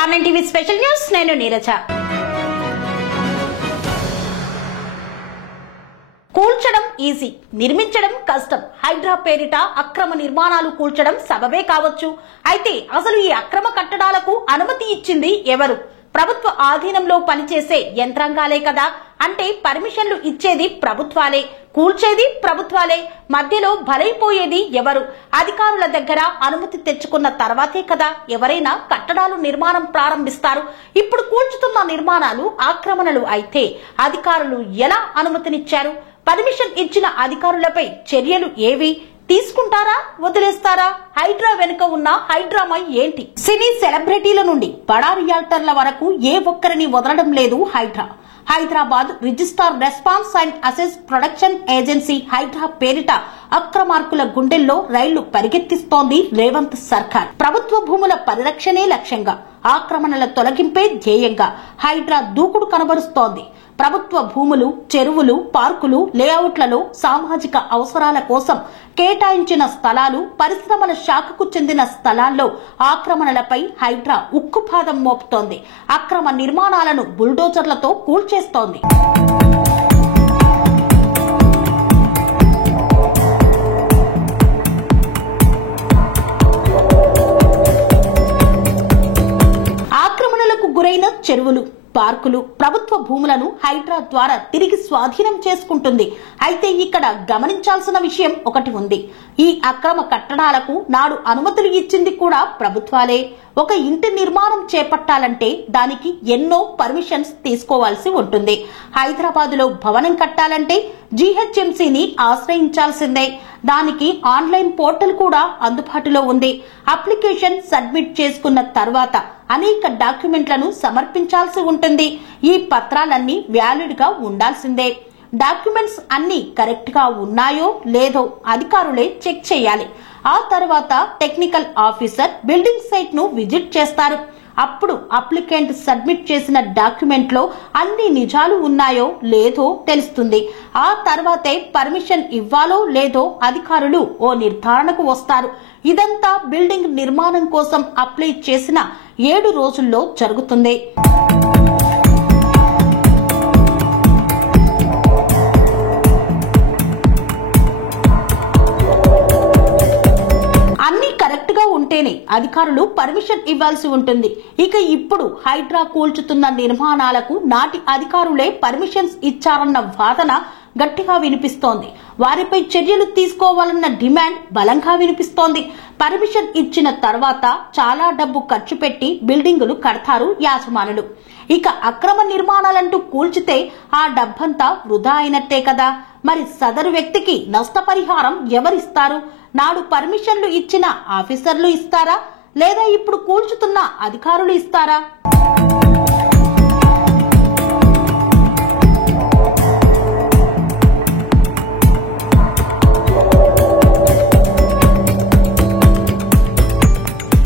RN TV special news. నేను Neeraja. కూల్చడం easy, నిర్మించడం కష్టం. హైడ్రా పేరిట అక్రమ నిర్మాణాలు కూల్చడం సబబే కావచ్చు. అయితే అసలు ఈ అక్రమ కట్టడాలకు అనుమతి ఇచ్చింది ఎవరు? ప్రభుత్వ ఆధీనంలో పనిచేసే యంత్రాంగాలే కదా. అంటే పర్మిషన్లు ఇచ్చేది ప్రభుత్వాలే, కూల్చేది ప్రభుత్వాలే. మధ్యలో బలైపోయేది ఎవరు? అధికారుల దగ్గర అనుమతి తెచ్చుకున్న తర్వాతే కదా ఎవరైనా కట్టడాలు నిర్మాణం ప్రారంభిస్తారు. ఇప్పుడు కూల్చుతున్న నిర్మాణాలు ఆక్రమణలు అయితే అధికారులు ఎలా అనుమతినిచ్చారు? పర్మిషన్ ఇచ్చిన అధికారులపై చర్యలు ఏవి? తీసుకుంటారా, వదిలేస్తారా? హైడ్రా వెనుక ఉన్న హైడ్రామా ఏంటి? సినీ సెలబ్రిటీల నుండి బడా రియాల్టర్ల వరకు ఏ ఒక్కరిని వదలడం లేదు Hydraa. Hyderabad disaster response and asset protection agency Hydraa పేరిట అక్రమార్కుల గుండెల్లో రైళ్లు పరిగెత్తిస్తోంది రేవంత్ సర్కార్. ప్రభుత్వ భూముల పరిరక్షణే లక్ష్యంగా, ఆక్రమణల తొలగింపే ధ్యేయంగా హైడ్రా దూకుడు కనబరుస్తోంది. ప్రభుత్వ భూములు, చెరువులు, పార్కులు, లేఅవుట్లలో సామాజిక అవసరాల కోసం కేటాయించిన స్థలాలు, పరిశ్రమల శాఖకు చెందిన స్థలాల్లో ఆక్రమణలపై హైడ్రా ఉక్కుపాదం మోపుతోంది. అక్రమ నిర్మాణాలను బుల్డోజర్లతో కూల్చేస్తోంది. ఆక్రమణలకు గురైన చెరువులు, పార్కులు, ప్రభుత్వ భూములను హైడ్రా ద్వారా తిరిగి స్వాధీనం చేసుకుంటుంది. అయితే ఇక్కడ గమనించాల్సిన విషయం ఒకటి ఉంది. ఈ అక్రమ కట్టడాలకు నాడు అనుమతులు ఇచ్చింది కూడా ప్రభుత్వాలే. ఒక ఇంటి నిర్మాణం చేపట్టాలంటే దానికి ఎన్నో పర్మిషన్స్ తీసుకోవాల్సి ఉంటుంది. హైదరాబాదులో భవనం కట్టాలంటే జీహెచ్ఎంసీని ఆశ్రయించాల్సిందే. దానికి ఆన్లైన్ పోర్టల్ కూడా అందుబాటులో ఉంది. అప్లికేషన్ సబ్మిట్ చేసుకున్న తర్వాత అనేక డాక్యుమెంట్లను సమర్పించాల్సి ఉంటుంది. ఈ పత్రాలన్నీ వ్యాలిడ్ గా ఉండాల్సిందే. డాక్యుమెంట్స్ అన్ని కరెక్ట్ గా ఉన్నాయో లేదో అధికారులే చెక్ చేయాలి. ఆ తర్వాత టెక్నికల్ ఆఫీసర్ బిల్డింగ్ సైట్ ను విజిట్ చేస్తారు. అప్పుడు అప్లికెంట్ సబ్మిట్ చేసిన డాక్యుమెంట్ లో అన్ని నిజాలు ఉన్నాయో లేదో తెలుస్తుంది. ఆ తర్వాతే పర్మిషన్ ఇవ్వాలో లేదో అధికారులు ఓ నిర్ధారణకు వస్తారు. ఇదంతా బిల్డింగ్ నిర్మాణం కోసం అప్లై చేసిన 7 రోజుల్లో జరుగుతుంది. అన్ని కరెక్ట్ గా ఉంటేనే అధికారులు పర్మిషన్ ఇవ్వాల్సి ఉంటుంది. ఇక ఇప్పుడు హైడ్రా కూల్చుతున్న నిర్మాణాలకు నాటి అధికారులే పర్మిషన్స్ ఇచ్చారన్న వాదన గట్టిగా వినిపిస్తోంది. వారిపై చర్యలు తీసుకోవాలన్న డిమాండ్ బలంగా వినిపిస్తోంది. పర్మిషన్ ఇచ్చిన తర్వాత చాలా డబ్బు ఖర్చు పెట్టి బిల్డింగులు కడతారు యాజమానులు. ఇక అక్రమ నిర్మాణాలంటూ కూల్చితే ఆ డబ్బంతా వృధా అయినట్టే కదా. మరి సదరు వ్యక్తికి నష్టపరిహారం ఎవరిస్తారు? నాడు పర్మిషన్లు ఇచ్చిన ఆఫీసర్లు ఇస్తారా, లేదా ఇప్పుడు కూల్చుతున్న అధికారులు ఇస్తారా?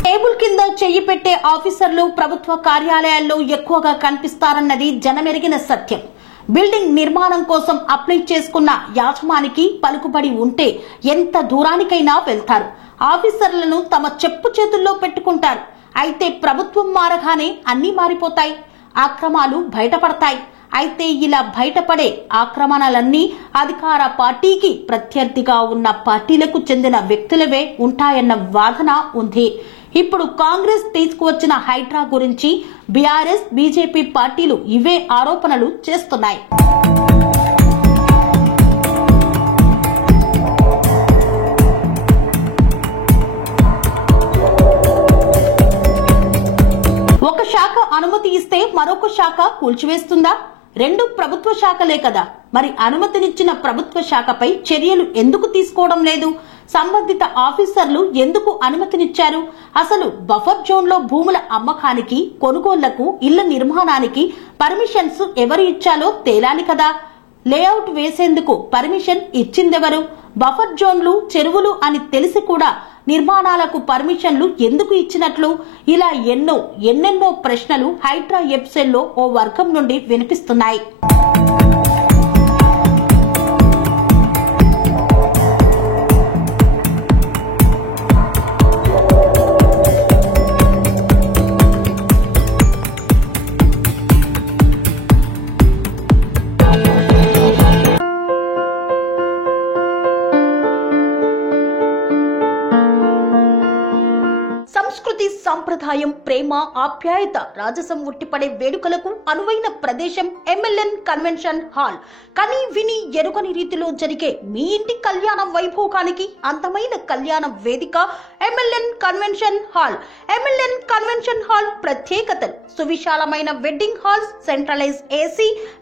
టేబుల్ కింద చెయ్యి పెట్టే ఆఫీసర్లు ప్రభుత్వ కార్యాలయాల్లో ఎక్కువగా కనిపిస్తారన్నది జనమెరిగిన సత్యం. బిల్డింగ్ నిర్మాణం కోసం అప్లై చేసుకున్న యాజమానికి పలుకుబడి ఉంటే ఎంత దూరానికైనా వెళ్తారు. ఆఫీసర్లను తమ చెప్పు చేతుల్లో పెట్టుకుంటారు. అయితే ప్రభుత్వం మారగానే అన్నీ మారిపోతాయి, అక్రమాలు బయటపడతాయి. అయితే ఇలా బయటపడే ఆక్రమణలన్నీ అధికార పార్టీకి ప్రత్యర్థిగా ఉన్న పార్టీలకు చెందిన వ్యక్తులవే ఉంటాయన్న వాదన ఉంది. ఇప్పుడు కాంగ్రెస్ తీసుకువచ్చిన హైడ్రా గురించి బీఆర్ఎస్, బీజేపీ పార్టీలు ఇవే ఆరోపణలు చేస్తున్నాయి. ఒక శాఖ అనుమతి ఇస్తే మరొక శాఖ కూల్చివేస్తుందా? రెండు ప్రభుత్వ శాఖలే కదా. మరి అనుమతినిచ్చిన ప్రభుత్వ శాఖపై చర్యలు ఎందుకు తీసుకోవడం లేదు? సంబంధిత ఆఫీసర్లు ఎందుకు అనుమతినిచ్చారు? అసలు బఫర్ జోన్ లో భూముల అమ్మకానికి, కొనుగోళ్లకు, ఇళ్ల నిర్మాణానికి పర్మిషన్స్ ఎవరు ఇచ్చాలో తేలాలి కదా. లేఅవుట్ వేసేందుకు పర్మిషన్ ఇచ్చిందెవరు? బఫర్ జోన్లు, చెరువులు అని తెలిసి కూడా నిర్మాణాలకు పర్మిషన్లు ఎందుకు ఇచ్చినట్లు? ఇలా ఎన్నెన్నో ప్రశ్నలు హైడ్రా ఎప్సెల్లో ఓ వర్గం నుండి వినిపిస్తున్నాయి. సాంప్రదాయం, ప్రేమ, ఆప్యాయత, రాజసం ఉట్టిపడే వేడుకలకు అనువైన ప్రదేశం MLN కన్వెన్షన్ హాల్. కని విని ఎరుగని రీతిలో జరిగే మీ ఇంటి కళ్యాణ వైభోగానికి అందమైన కళ్యాణ వేదిక MLN convention hall. MLN convention hall ప్రత్యేకతలు: సువిశాలమైన wedding halls, centralise AC,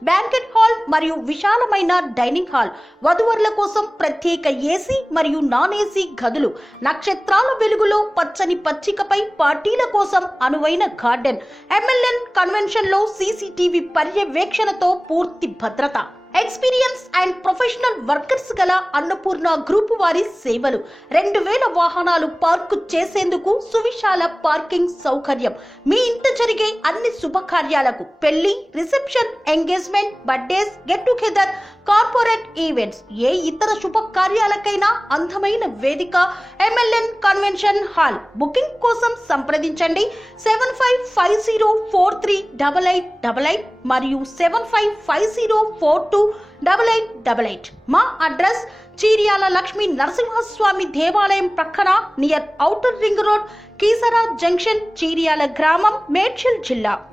banquet hall మరియు విశాలమైన డైనింగ్ హాల్, వధువరుల కోసం ప్రత్యేక AC మరియు నాన్ AC గదులు, నక్షత్రాల వెలుగులో పచ్చని పచ్చికపై పార్టీల కోసం అనువైన గార్డెన్. MLN కన్వెన్షన్ లో CCTV పర్యవేక్షణతో పూర్తి భద్రత. ఎక్స్పీరియన్స్ అండ్ ప్రొఫెషనల్ వర్కర్స్ గల అన్నపూర్ణ గ్రూప్ వారి సేవలు. 2000 వాహనాలు పార్కు చేసేందుకు సువిశాల పార్కింగ్ సౌకర్యం. మీ ఇంట జరిగే అన్ని శుభకార్యాలకు, పెళ్లి, reception, engagement, birthdays, get together, corporate events, ఏ ఇతర శుభకార్యాలకైనా అందమైన వేదిక MLN కన్వెన్షన్ హాల్. బుకింగ్ కోసం సంప్రదించండి 7550438888 మరియు 7550428888. మా అడ్రస్ చీర్యాల లక్ష్మీ నరసింహస్వామి దేవాలయం ప్రక్కన, near outer ring road, Keesara junction, Cheeryal గ్రామం, మేడ్చల్ జిల్లా.